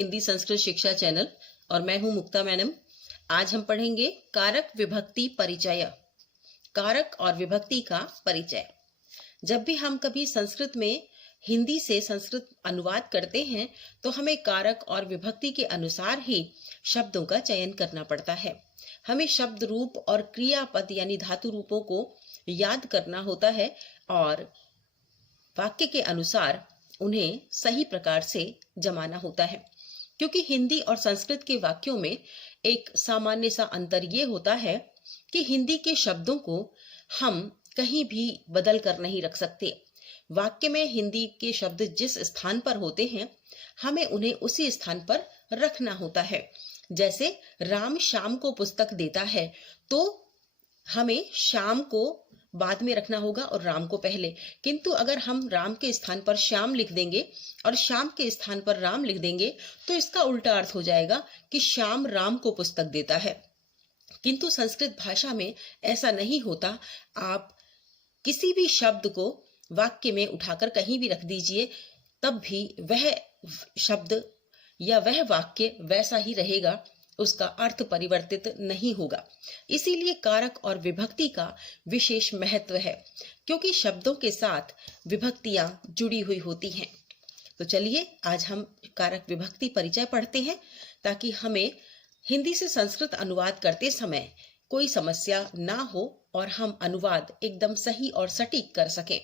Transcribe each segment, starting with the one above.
हिंदी संस्कृत शिक्षा चैनल और मैं हूं मुक्ता मैडम। आज हम पढ़ेंगे कारक विभक्ति परिचय। कारक और विभक्ति का परिचय। जब भी हम कभी संस्कृत में हिंदी से संस्कृत अनुवाद करते हैं तो हमें कारक और विभक्ति के अनुसार ही शब्दों का चयन करना पड़ता है। हमें शब्द रूप और क्रियापद यानी धातु रूपों को याद करना होता है और वाक्य के अनुसार उन्हें सही प्रकार से जमाना होता है। क्योंकि हिंदी और संस्कृत के वाक्यों में एक सामान्य सा अंतर ये होता है कि हिंदी के शब्दों को हम कहीं भी बदल कर नहीं रख सकते। वाक्य में हिंदी के शब्द जिस स्थान पर होते हैं हमें उन्हें उसी स्थान पर रखना होता है। जैसे राम श्याम को पुस्तक देता है तो हमें श्याम को बाद में रखना होगा और राम को पहले। किंतु अगर हम राम के स्थान पर श्याम लिख देंगे और श्याम के स्थान पर राम लिख देंगे तो इसका उल्टा अर्थ हो जाएगा कि श्याम राम को पुस्तक देता है। किंतु संस्कृत भाषा में ऐसा नहीं होता। आप किसी भी शब्द को वाक्य में उठाकर कहीं भी रख दीजिए, तब भी वह शब्द या वह वाक्य वैसा ही रहेगा, उसका अर्थ परिवर्तित नहीं होगा। इसीलिए कारक और विभक्ति का विशेष महत्व है, क्योंकि शब्दों के साथ विभक्तियां जुड़ी हुई होती हैं। तो चलिए आज हम कारक विभक्ति परिचय पढ़ते हैं, ताकि हमें हिंदी से संस्कृत अनुवाद करते समय कोई समस्या ना हो और हम अनुवाद एकदम सही और सटीक कर सकें।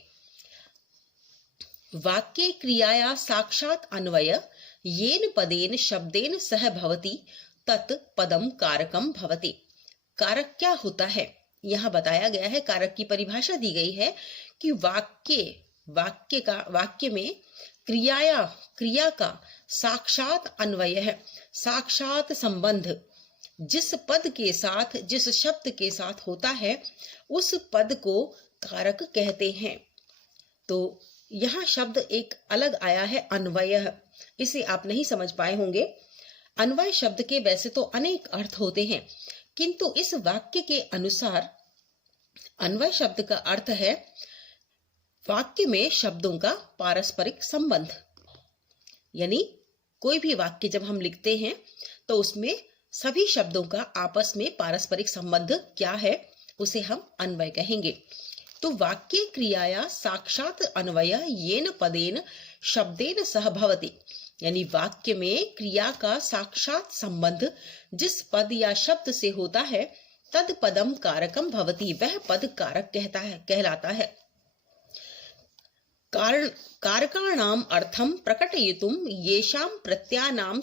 वाक्ये क्रियाया साक्षात अन्वय येन पदेन शब्देन सह भवति तत् पदम कारकम भवति। कारक क्या होता है यहाँ बताया गया है। कारक की परिभाषा दी गई है कि वाक्य में क्रिया का साक्षात अन्वय है, साक्षात संबंध जिस पद के साथ, जिस शब्द के साथ होता है उस पद को कारक कहते हैं। तो यहाँ शब्द एक अलग आया है, अन्वय। इसे आप नहीं समझ पाए होंगे। अन्वय शब्द के वैसे तो अनेक अर्थ होते हैं, किंतु इस वाक्य के अनुसार अन्वय शब्द का अर्थ है वाक्य में शब्दों का पारस्परिक संबंध। यानी कोई भी वाक्य जब हम लिखते हैं तो उसमें सभी शब्दों का आपस में पारस्परिक संबंध क्या है उसे हम अन्वय कहेंगे। तो वाक्य क्रियाया साक्षात अन्वय येन पदेन शब्देन सह भवति। यानी वाक्य में क्रिया का साक्षात संबंध जिस पद या शब्द से होता है तद पदम कारकम भवति, वह पद कारक कहलाता है। कारकाणाम अर्थम प्रकटयितुम येषां प्रत्ययानां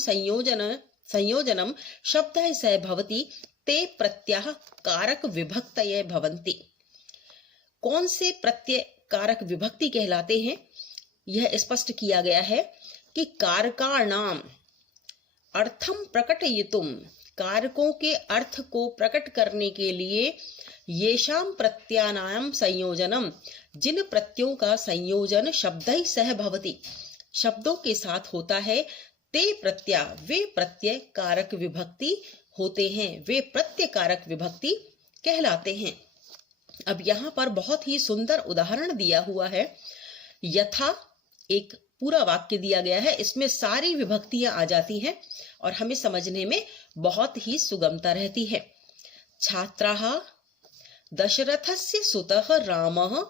संयोजनम शब्दः सह भवति ते प्रत्ययः कारक विभक्तये भवन्ति। कौन से प्रत्यय कारक विभक्ति कहलाते हैं यह स्पष्ट किया गया है कि कारकाणाम अर्थम प्रकटयितुम, कारकों के अर्थ को प्रकट करने के लिए, येषां प्रत्ययानां संयोजनम, जिन प्रत्ययों का संयोजन शब्दै सह भवति, शब्दों के साथ होता है, ते प्रत्यय, वे प्रत्यय कारक विभक्ति होते हैं, वे प्रत्यय कारक विभक्ति कहलाते हैं। अब यहाँ पर बहुत ही सुंदर उदाहरण दिया हुआ है। यथा एक पूरा वाक्य दिया गया है, इसमें सारी विभक्तियां आ जाती हैं और हमें समझने में बहुत ही सुगमता रहती है। छात्राः दशरथस्य सुतः रामः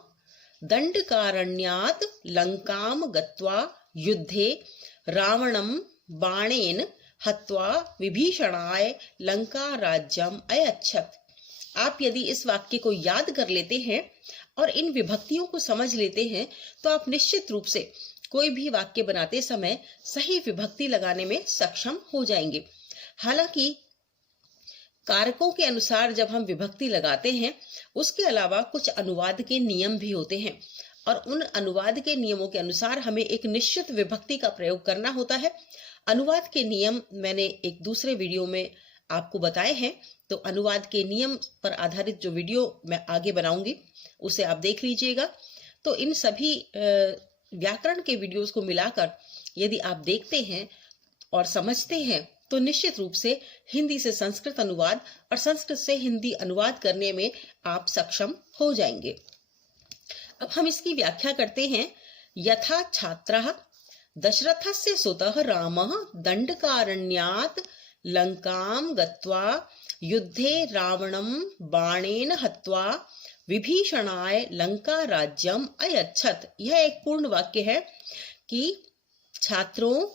दंडकारण्यात् लंकां गत्वा युद्धे रावणं बाणेन हत्वा विभीषणाय लंका राज्यम अयच्छत्। आप यदि इस वाक्य को याद कर लेते हैं और इन विभक्तियों को समझ लेते हैं तो आप निश्चित रूप से कोई भी वाक्य बनाते समय सही विभक्ति लगाने में सक्षम हो जाएंगे। हालांकि कारकों के अनुसार जब हम विभक्ति लगाते हैं उसके अलावा कुछ अनुवाद के नियम भी होते हैं और उन अनुवाद के नियमों के अनुसार हमें एक निश्चित विभक्ति का प्रयोग करना होता है। अनुवाद के नियम मैंने एक दूसरे वीडियो में आपको बताए हैं, तो अनुवाद के नियम पर आधारित जो वीडियो मैं आगे बनाऊंगी उसे आप देख लीजिएगा। तो इन सभी व्याकरण के वीडियोस को मिलाकर यदि आप देखते हैं और समझते हैं तो निश्चित रूप से हिंदी से संस्कृत अनुवाद और संस्कृत से हिंदी अनुवाद करने में आप सक्षम हो जाएंगे। अब हम इसकी व्याख्या करते हैं। यथा छात्राः दशरथस्य सुतः रामः दण्डकारण्यात् लंकां गत्वा युद्धे रावणं बाणेन हत्वा विभीषणाय लंका राज्यम अयच्छत्। यह एक पूर्ण वाक्य है कि छात्रों,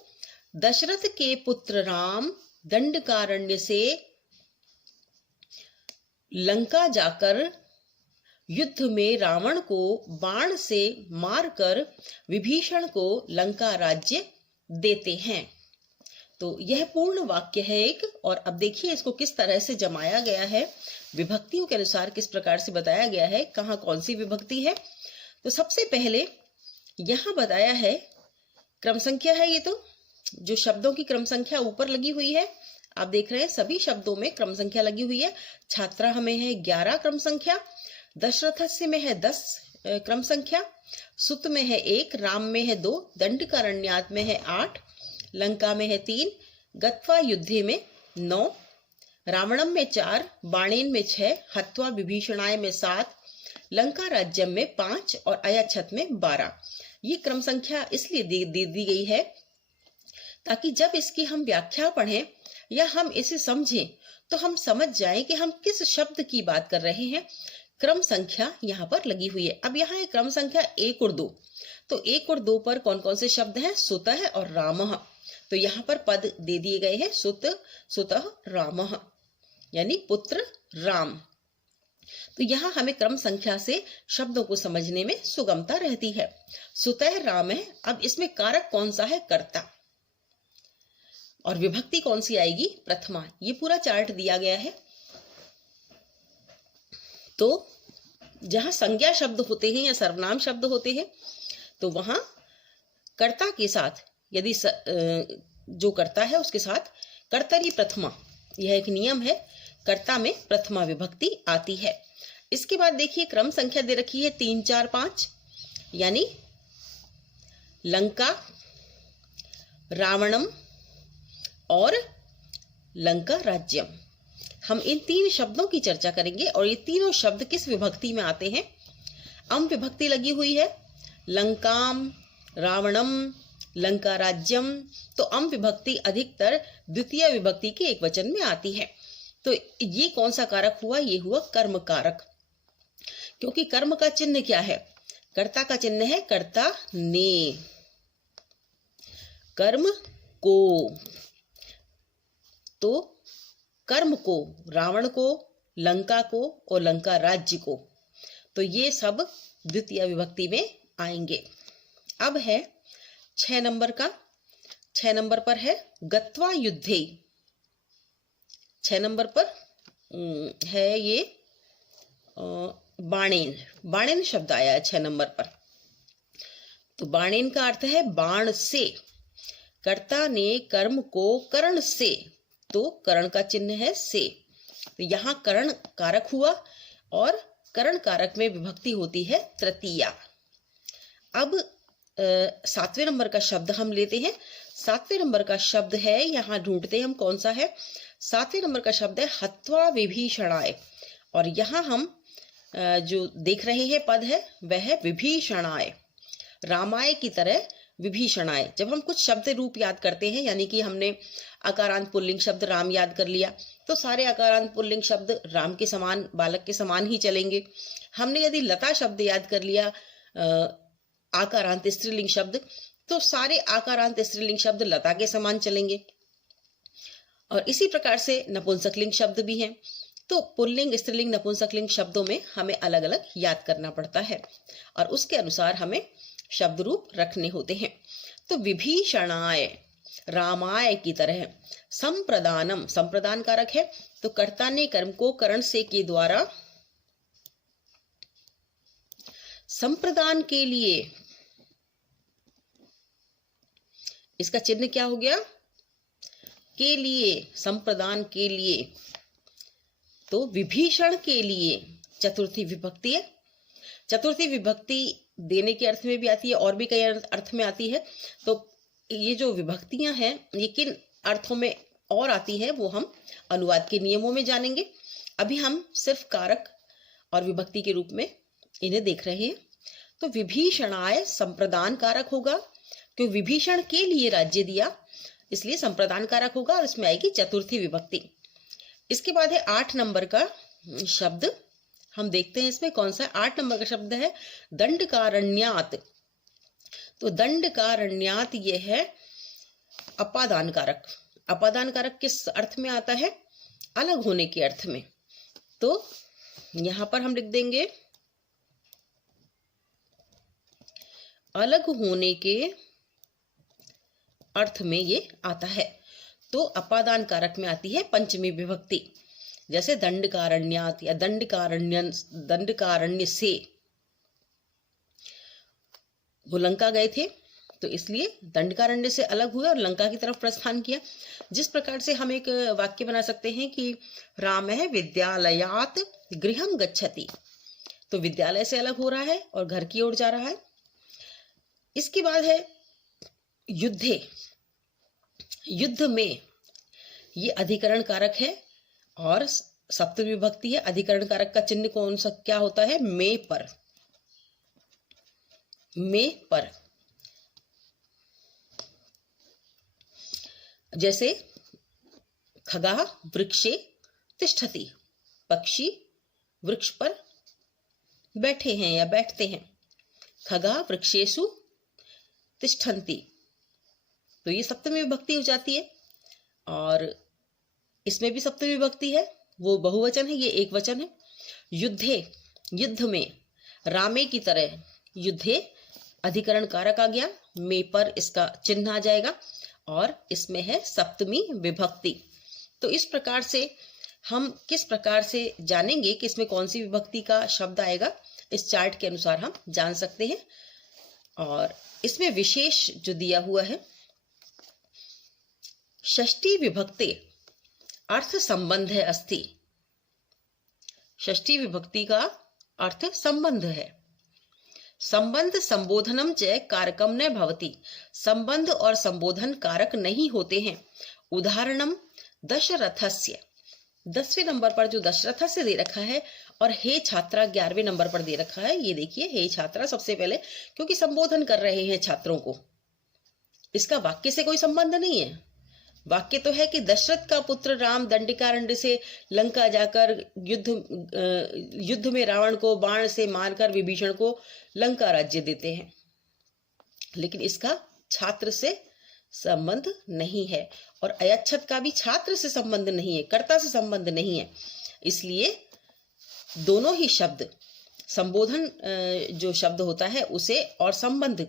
दशरथ के पुत्र राम दंडकारण्य से लंका जाकर युद्ध में रावण को बाण से मारकर विभीषण को लंका राज्य देते हैं। तो यह पूर्ण वाक्य है एक। और अब देखिए इसको किस तरह से जमाया गया है, विभक्तियों के अनुसार किस प्रकार से बताया गया है, कहाँ कौन सी विभक्ति है। तो सबसे पहले यहाँ बताया है क्रम संख्या है, ये तो जो शब्दों की क्रम संख्या ऊपर लगी हुई है आप देख रहे हैं, सभी शब्दों में क्रम संख्या लगी हुई है। छात्रा हमें है 11 क्रम संख्या, दशरथस्य में है 10 क्रम संख्या, सुत में है 1, राम में है 2, दंडकारण्यात में है 8, लंका में है 3, गत्वा युद्धे में 9, रावणम में 4, बाणेन में 6, हत्वा विभीषणाय में 7, लंका राज्यम में 5 और अयच्छत् में 12। ये क्रम संख्या इसलिए दे दी गई है ताकि जब इसकी हम व्याख्या पढ़ें या हम इसे समझें तो हम समझ जाएं कि हम किस शब्द की बात कर रहे हैं। क्रम संख्या यहाँ पर लगी हुई है। अब यहाँ है क्रम संख्या 1 और 2। तो 1 और 2 पर कौन कौन से शब्द हैं? सुतः और रामः। तो यहाँ पर पद दे दिए गए हैं, सुतः रामः यानी पुत्र राम। तो यहाँ हमें क्रम संख्या से शब्दों को समझने में सुगमता रहती है। सुतः राम है। अब इसमें कारक कौन सा है? कर्ता। और विभक्ति कौन सी आएगी? प्रथमा। ये पूरा चार्ट दिया गया है। तो जहां संज्ञा शब्द होते हैं या सर्वनाम शब्द होते हैं तो वहां कर्ता के साथ यदि जो कर्ता है उसके साथ कर्तरी प्रथमा, यह एक नियम है, कर्ता में प्रथमा विभक्ति आती है। इसके बाद देखिए क्रम संख्या दे रखी है 3, 4, 5 यानी लंका, रावणम और लंका राज्यम। हम इन 3 शब्दों की चर्चा करेंगे और ये तीनों शब्द किस विभक्ति में आते हैं? अम विभक्ति लगी हुई है, लंकाम, रावणम, लंका राज्यम। तो अम विभक्ति अधिकतर द्वितीय विभक्ति के एक वचन में आती है। तो ये कौन सा कारक हुआ? ये हुआ कर्म कारक, क्योंकि कर्म का चिन्ह क्या है? कर्ता का चिन्ह है कर्ता ने, कर्म को। तो कर्म को, रावण को, लंका को और लंका राज्य को, तो ये सब द्वितीय विभक्ति में आएंगे। अब है 6 नंबर का। 6 नंबर पर है गत्वा युद्धे। 6 नंबर पर है ये बाणेन। बाणेन शब्द आया है 6 नंबर पर। तो बाणेन का अर्थ है बाण से। कर्ता ने कर्म को करण से, तो करण का चिन्ह है से। तो यहाँ करण कारक हुआ और करण कारक में विभक्ति होती है तृतीया। अब 7वें नंबर का शब्द हम लेते हैं। 7वें नंबर का शब्द है, यहाँ ढूंढते हैं हम कौन सा है। 7वें नंबर का शब्द है हत्वा विभीषणाय। और यहाँ हम जो देख रहे हैं पद है वह है विभीषणाय, रामाय की तरह विभीषणाय। जब हम कुछ शब्द रूप याद करते हैं, यानी कि हमने अकारांत पुल्लिंग शब्द राम याद कर लिया, तो सारे अकारांत पुल्लिंग शब्द राम के समान, बालक के समान ही चलेंगे। हमने यदि लता शब्द याद कर लिया, आकारांत स्त्रीलिंग शब्द, तो सारे आकारांत स्त्रीलिंग शब्द लता के समान चलेंगे। और इसी प्रकार से नपुंसकलिंग शब्द भी हैं। तो पुल्लिंग, स्त्रीलिंग, नपुंसकलिंग शब्दों में हमें अलग अलग याद करना पड़ता है और उसके अनुसार हमें शब्द रूप रखने होते हैं। तो विभीषणाय, रामाय की तरह। संप्रदानम, संप्रदान कारक है, तो कर्ता ने कर्म को करण से के द्वारा संप्रदान के लिए, इसका चिन्ह क्या हो गया? के लिए, संप्रदान के लिए। तो विभीषण के लिए चतुर्थी विभक्ति है। चतुर्थी विभक्ति देने के अर्थ में भी आती है और भी कई अर्थ में आती है। तो ये जो विभक्तियां हैं ये किन अर्थों में और आती है वो हम अनुवाद के नियमों में जानेंगे। अभी हम सिर्फ कारक और विभक्ति के रूप में इन्हें देख रहे हैं। तो विभीषणाय संप्रदान कारक होगा, क्यों विभीषण के लिए राज्य दिया, इसलिए संप्रदान कारक होगा और इसमें आएगी चतुर्थी विभक्ति। इसके बाद है 8 नंबर का शब्द, हम देखते हैं इसमें कौन सा 8 नंबर का शब्द है दंडकारण्यात। तो दंडकारण्यात ये है अपादान कारक। अपादान कारक किस अर्थ में आता है? अलग होने के अर्थ में। तो यहां पर हम लिख देंगे अलग होने के अर्थ में ये आता है। तो अपादान कारक में आती है पंचमी विभक्ति, जैसे दंडकारण्यात या दंडकारण्य से। वो लंका गए थे तो इसलिए दंडकारण्य से अलग हुए और लंका की तरफ प्रस्थान किया। जिस प्रकार से हम एक वाक्य बना सकते हैं कि रामः विद्यालयात् गृहं गच्छति, तो विद्यालय से अलग हो रहा है और घर की ओर जा रहा है। इसके बाद है युद्धे। युद्ध में ये अधिकरण कारक है और सप्तमी विभक्ति है। अधिकरण कारक का चिन्ह कौन सा क्या होता है? में पर। में पर, जैसे खगाः वृक्षे तिष्ठति, पक्षी वृक्ष पर बैठे हैं या बैठते हैं। खगाः वृक्षेषु तिष्ठन्ति, तो ये सप्तमी विभक्ति हो जाती है। और इसमें भी सप्तमी विभक्ति है, वो बहुवचन है, ये एक वचन है। युद्धे, युद्ध में, रामे की तरह, युद्धे अधिकरण कारक आ गया, में पर इसका चिन्ह आ जाएगा और इसमें है सप्तमी विभक्ति। तो इस प्रकार से हम किस प्रकार से जानेंगे कि इसमें कौन सी विभक्ति का शब्द आएगा, इस चार्ट के अनुसार हम जान सकते हैं। और इसमें विशेष जो दिया हुआ है, षष्ठी विभक्ति अर्थ संबंध है अस्ति। षष्ठी विभक्ति का अर्थ संबंध है। संबंध संबोधनम च कारकम न भवति, संबंध और संबोधन कारक नहीं होते हैं। उदाहरणम दशरथस्य, 10वें नंबर पर जो दशरथस्य दे रखा है, और हे छात्रा 11वें नंबर पर दे रखा है। ये देखिए हे छात्रा सबसे पहले, क्योंकि संबोधन कर रहे हैं छात्रों को। इसका वाक्य से कोई संबंध नहीं है। वाक्य तो है कि दशरथ का पुत्र राम दंडकारण्य से लंका जाकर युद्ध में रावण को बाण से मारकर विभीषण को लंका राज्य देते हैं, लेकिन इसका छात्र से संबंध नहीं है। और अयच्छत का भी छात्र से संबंध नहीं है, कर्ता से संबंध नहीं है। इसलिए दोनों ही शब्द, संबोधन जो शब्द होता है उसे और संबंध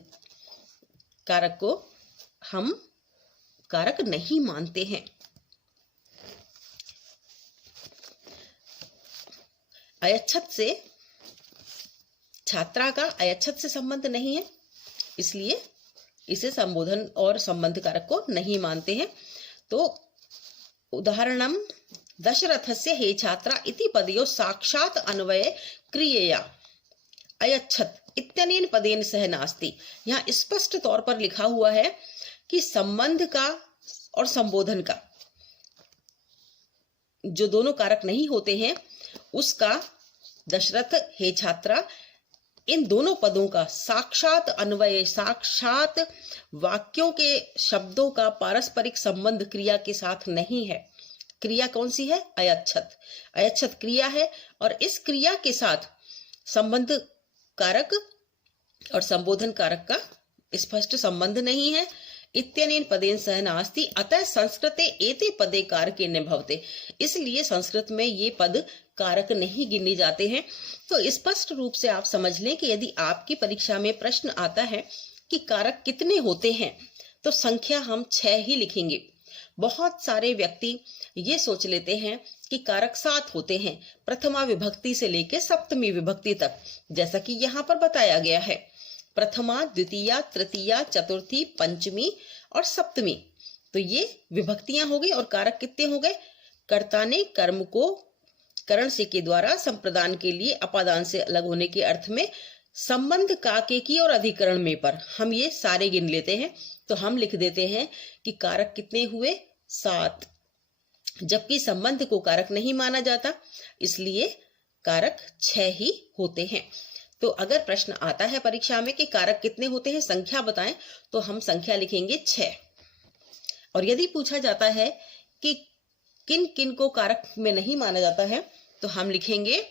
कारक को हम कारक नहीं मानते हैं। अयच्छत से, छात्रा का अयच्छत से संबंध नहीं है, इसलिए इसे संबोधन और संबंध कारक को नहीं मानते हैं। तो उदाहरणम दशरथस्य हे छात्रा इति पदयो साक्षात अन्वय क्रियया अयच्छत इत्यनेन पदेन सह नास्ति। यहाँ स्पष्ट तौर पर लिखा हुआ है कि संबंध का और संबोधन का जो दोनों कारक नहीं होते हैं, उसका दशरथ हे छात्रा, इन दोनों पदों का साक्षात अन्वय, साक्षात वाक्यों के शब्दों का पारस्परिक संबंध क्रिया के साथ नहीं है। क्रिया कौन सी है? अयच्छत। अयच्छत क्रिया है और इस क्रिया के साथ संबंध कारक और संबोधन कारक का स्पष्ट संबंध नहीं है। इत्यनेन पदेन सह नास्ति, अतः संस्कृते एते पदे कारके न भवते। इसलिए संस्कृत में ये पद कारक नहीं गिने जाते हैं। तो स्पष्ट रूप से आप समझ लें कि यदि आपकी परीक्षा में प्रश्न आता है कि कारक कितने होते हैं, तो संख्या हम 6 ही लिखेंगे। बहुत सारे व्यक्ति ये सोच लेते हैं कि कारक 7 होते हैं, प्रथमा विभक्ति से लेकर सप्तमी विभक्ति तक, जैसा कि यहाँ पर बताया गया है। प्रथमा, द्वितीया, तृतीया, चतुर्थी, पंचमी और सप्तमी, तो ये विभक्तियां हो गई। और कारक कितने हो गए? कर्ता ने कर्म को करण से के द्वारा संप्रदान के लिए अपादान से अलग होने के अर्थ में संबंध काके की और अधिकरण में पर हम ये सारे गिन लेते हैं। तो हम लिख देते हैं कि कारक कितने हुए? 7, जबकि संबंध को कारक नहीं माना जाता, इसलिए कारक 6 ही होते हैं। तो अगर प्रश्न आता है परीक्षा में कि कारक कितने होते हैं, संख्या बताएं, तो हम संख्या लिखेंगे 6। और यदि पूछा जाता है कि किन किन को कारक में नहीं माना जाता है, तो हम लिखेंगे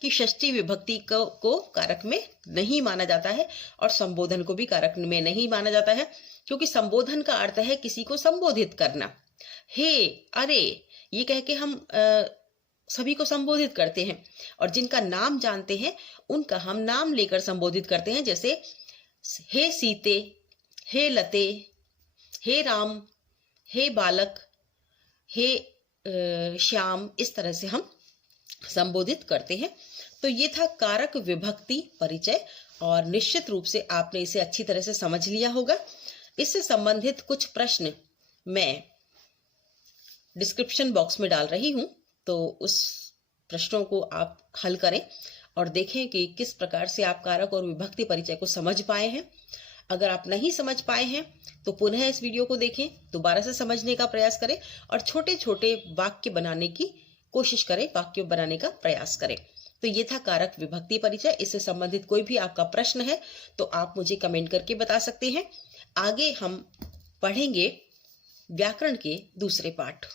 कि षष्ठी विभक्ति को कारक में नहीं माना जाता है और संबोधन को भी कारक में नहीं माना जाता है, क्योंकि संबोधन का अर्थ है किसी को संबोधित करना। हे, अरे, ये कह के हम सभी को संबोधित करते हैं, और जिनका नाम जानते हैं उनका हम नाम लेकर संबोधित करते हैं, जैसे हे सीते, हे लते, हे राम, हे बालक, हे श्याम, इस तरह से हम संबोधित करते हैं। तो ये था कारक विभक्ति परिचय, और निश्चित रूप से आपने इसे अच्छी तरह से समझ लिया होगा। इससे संबंधित कुछ प्रश्न मैं डिस्क्रिप्शन बॉक्स में डाल रही हूं, तो उस प्रश्नों को आप हल करें और देखें कि किस प्रकार से आप कारक और विभक्ति परिचय को समझ पाए हैं। अगर आप नहीं समझ पाए हैं तो पुनः इस वीडियो को देखें, दोबारा से समझने का प्रयास करें और छोटे छोटे वाक्य बनाने की कोशिश करें, वाक्य बनाने का प्रयास करें। तो ये था कारक विभक्ति परिचय। इससे संबंधित कोई भी आपका प्रश्न है तो आप मुझे कमेंट करके बता सकते हैं। आगे हम पढ़ेंगे व्याकरण के दूसरे पाठ।